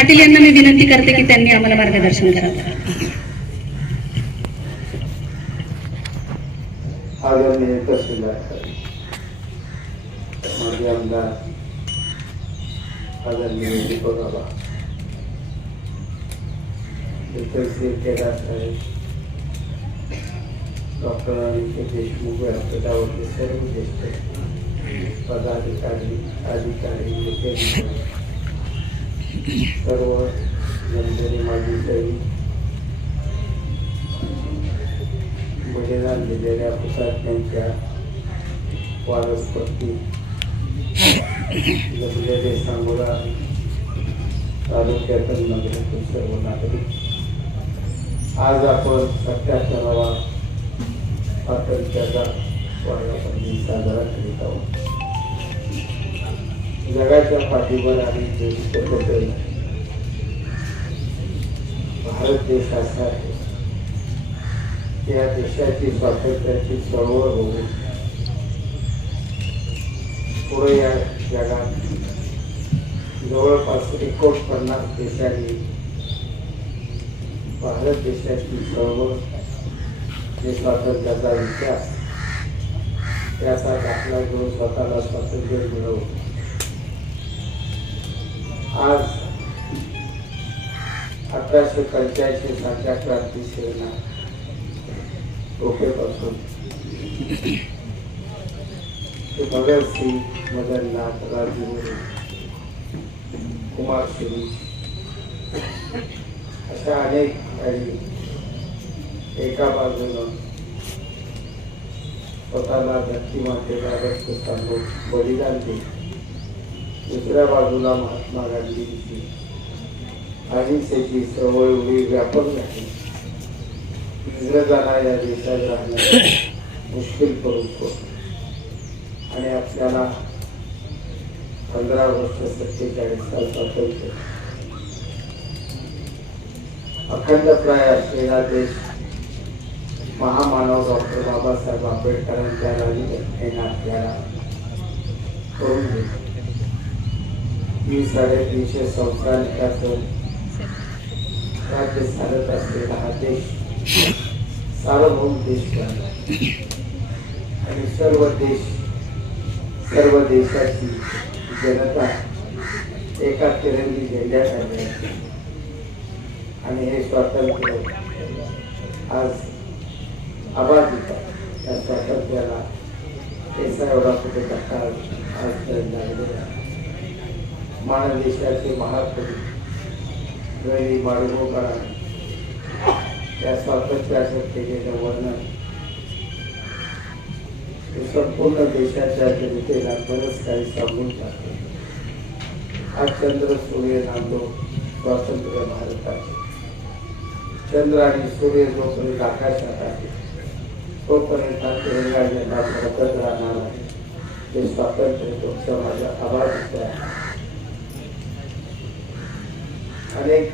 पाटील यांना मी विनंती करते की त्यांनी आम्हाला मार्गदर्शन करावं आदरणीय तहसीलदार माजी आमदार आदरणीय दीपक बाबा तहसील केदार साहेब डॉक्टर अनिकेत देशमुख व्यासपीठावरचे सर्व ज्येष्ठ पदाधिकारी अधिकारी नेते सर्व जनतेने माझी सैनिक बलिदान दिलेल्या हुतात्म्यांच्या वारसपत्ती जमलेले सांगोला तालुक्यातील नगरातील सर्व नागरिक आज आपण सत्याहत्तरावा स्वातंत्र्याचा वर्धापन दिन साजरा करीत आहोत जगाच्या पाठीवर आणि जगत भारत देश असा आहे त्या देशाची स्वातंत्र्याची चळवळ होऊन पुढे या जगात जवळपास एकोणपन्नास देशांनी भारत देशाची चळवळ जे स्वातंत्र्याचा इतिहास त्याचा दाखला घेऊन स्वतःला स्वातंत्र्य मिळवतो आज अठराशे पंच्याऐंशी सालच्या क्रांती सेना डोकेपासून ते भगतसिंग मदननाथ राजगुरू कुमार सिंग अशा अनेक काही एका बाजूनं स्वतःला धरती मातेला रक्त सांगून बलिदान दिले दुसऱ्या बाजूला महात्मा गांधींची अहिंसेची सवय एवढी व्यापक झाली. इंग्रजांना या देशात राहणं मुश्किल करून आणि आपल्याला पंधरा वर्ष सत्तेचाळीस साल स्वातंत्र्य अखंडप्राय असलेला देश महामानव डॉक्टर बाबासाहेब आंबेडकरांच्या राजघटनेने आपल्याला करून दिले ही साडेतीनशे संस्थानिकाचं राज्य चालत असलेला हा देश सार्वभौम देश बनला. आणि सर्व देश सर्व देशाची जनता एका तिरंगी झेंड्याखाली आणि हे स्वातंत्र्य आज अबाधित आहे. या स्वातंत्र्याला पैसा एवढा कुठे धक्का आजपर्यंत लागलेला आहे. देशाचे महाकवी गैरी माडगोकरांनी त्या स्वातंत्र्याचं केलेलं वर्णन. हे संपूर्ण देशाच्या जनतेला बरंच काही सांगून जाते आज चंद्र सूर्य नांदो स्वातंत्र्य भारताचे. चंद्र आणि सूर्य जोपर्यंत आकाशात आहे तोपर्यंत तिरंगा झेंडा फडकत राहणार आहे. ते स्वातंत्र्य तुमचं माझ्या आवाज आहे. अनेक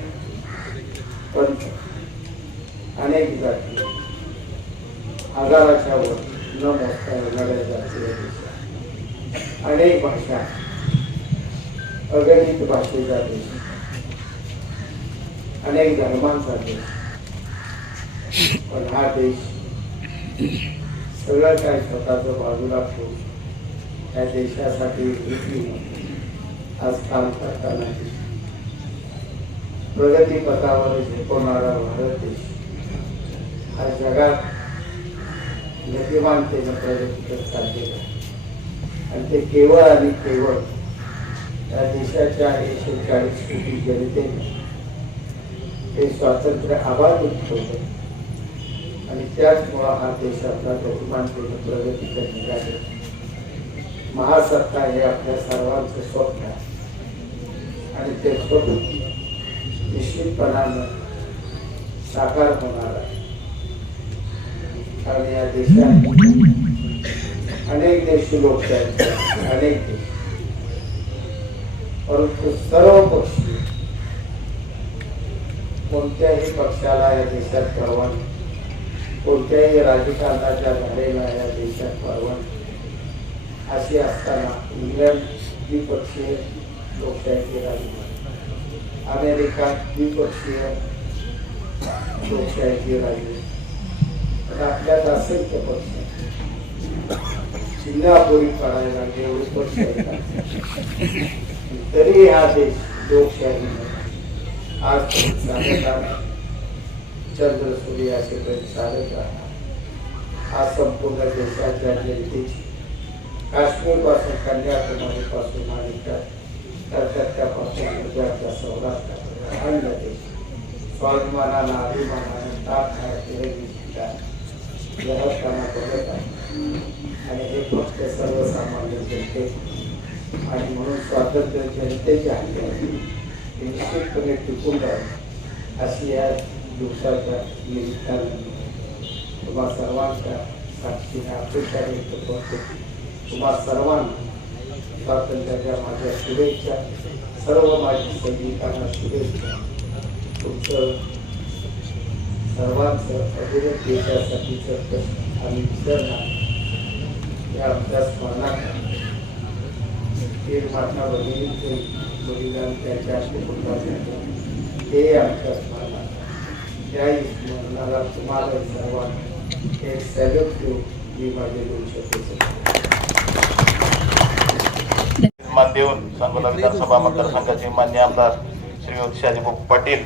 पंथ अनेक जाती आजाराच्या वर न मोजता येणाऱ्या जाती अनेक भाषा अगणित भाषेचा देश अनेक धर्मांचा देश पण हा देश सगळं काय स्वतःच बाजूला ठेवून या देशासाठी आज काम करताना प्रगतीपथावर झेपवणारा भारत देश हा जगात गतिमानतेनं प्रगती करत चाललेला आहे. आणि ते केवळ आणि केवळ या देशाच्या एकशे चाळीस कोटी जनतेने हे स्वातंत्र्य आवाज ठेवलं आणि त्याचमुळं हा देश आपला गतिमानतेनं प्रगती करण्यात महासत्ता हे आपल्या सर्वांचं स्वप्न आहे. आणि ते स्वप्न निश्चितपणानं साकार होणार आहे अनेक अनेक देश। सर्व पक्षी कोणत्याही पक्षाला या देशात परवानगी कोणत्याही राजकारणाच्या धारेला या देशात असताना इंग्लंड द्विपक्षीय लोकशाहीचे राजकारण अमेरिका द्विपक्षीय लोकशाही राहिली पण आपल्यात असंख्य पक्ष सिंगापुरी पडायला लागले एवढे पक्ष तरी हा देश लोकशाही आज चालत आला चंद्र सूर्य असेपर्यंत चालत राहणार. आज संपूर्ण देशाच्या जनतेची. काश्मीरपासून कन्याकुमारी पासून आणि कलकत्त्यापासून अखंड देश स्वाभिमानानं अभिमानानं ताप ग्राहकांना बघत आहे. आणि हे फक्त सर्वसामान्य जनते. आणि म्हणून स्वातंत्र्य जनतेच्या हाती आहे. हे निश्चितपणे टिकून राहील अशी या दिवसाच्या निमित्तानं तुम्हा सर्वांच्या साक्षीने अपेक्षा व्यक्त करतो. तुम्हा सर्वांना स्वातंत्र्याच्या माझ्या शुभेच्छा. सर्व माझी सैनिकांना शुभेच्छा तुमचं सर्वांचं अभिरत देशासाठीचं आणि विसरणार या आमच्या स्मरणात वीर महात्मा भगिनींचे बलिदान त्यांच्या कुटुंबासाठी हे आमच्या स्मरणात त्याही स्मरणाला तुम्हाला सर्वांना एक सॅल्यूट देऊन मी माझे दोन शकतो मान देऊन सांगोला विधानसभा मतदारसंघाचे मान्य आमदार श्रीयुत शाजीभाऊ पाटील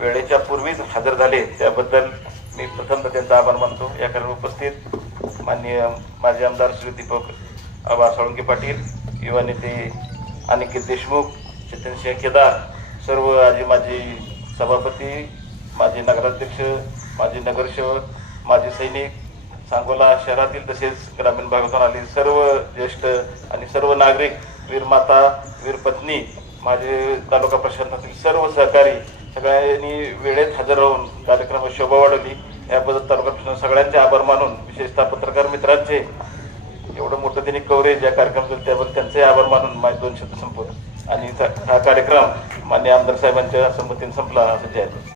वेळेच्या पूर्वीच हजर झाले. त्याबद्दल मी प्रथम त्यांचा आभार मानतो. या कारण उपस्थित माननीय माजी आमदार श्री दीपक आबा साळुंके पाटील युवा नेते अनिकेत देशमुख चेतनसिंह केदार सर्व आजी माजी सभापती माजी नगराध्यक्ष माजी नगरसेवक माजी सैनिक सांगोला शहरातील तसेच ग्रामीण भागातून आले सर्व ज्येष्ठ आणि सर्व नागरिक वीरमाता वीरपत्नी माझे तालुका प्रशासनातील सर्व सहकारी सगळ्यांनी वेळेत हजर राहून कार्यक्रमात शोभा वाढवली. याबद्दल तालुका प्रशासन सगळ्यांचे आभार मानून विशेषतः पत्रकार मित्रांचे एवढं मोठं त्यांनी कव्हरेज या कार्यक्रमात त्याबद्दल त्यांचे आभार मानून माझे दोन शब्द संपवतो. आणि हा कार्यक्रम मान्य आमदार साहेबांच्या संमतीने संपला. असं जाहीर